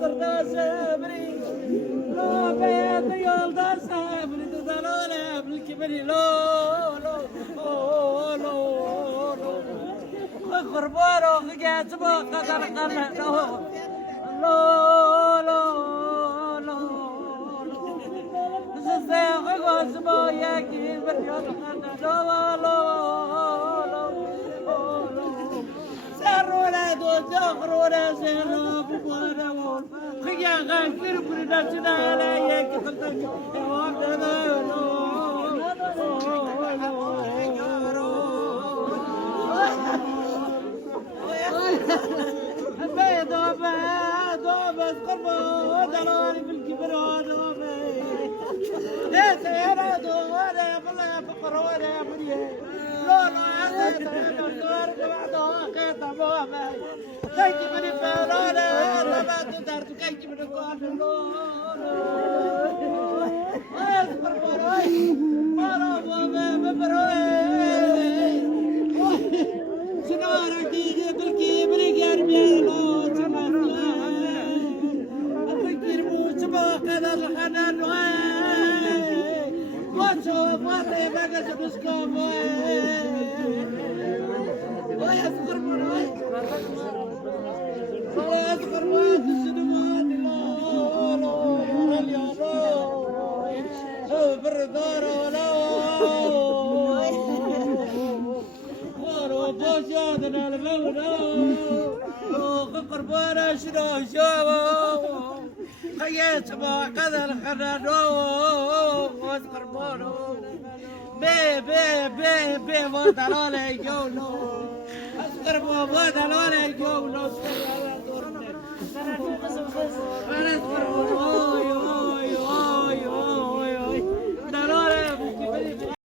صرنا سابري لا بيت يولد سابري تدلونا بالكبري لو خربانو خجات ما قدر قلنا لو زيغ غزبو ياكي بريود قلنا لو سرونا دو جغرونا زينو بوانا وول خيا غاكر بريدا سنالا ياكي خلطك دوبة قربة دلالي بالكبر دوبة ليس يا دوبة بالله فقر ولا بريه لولا عزت الدور بعدها قيت بوما كيف من فلولا لما تدرت كيف من قال لولا اصبر بروي مرا ببروي سنارة ديجي بالكبر قربي لو كذا الحنان وشوف وطي بقى بسكوب ويذكر مروي ويذكر موت السنوات لا بالدار ولا بوشادنا المولى قربانا شنو شو خيات ما قدر الحنان واذكر بونو بي ودلالي يقولو اذكر بو ودلالي يقولو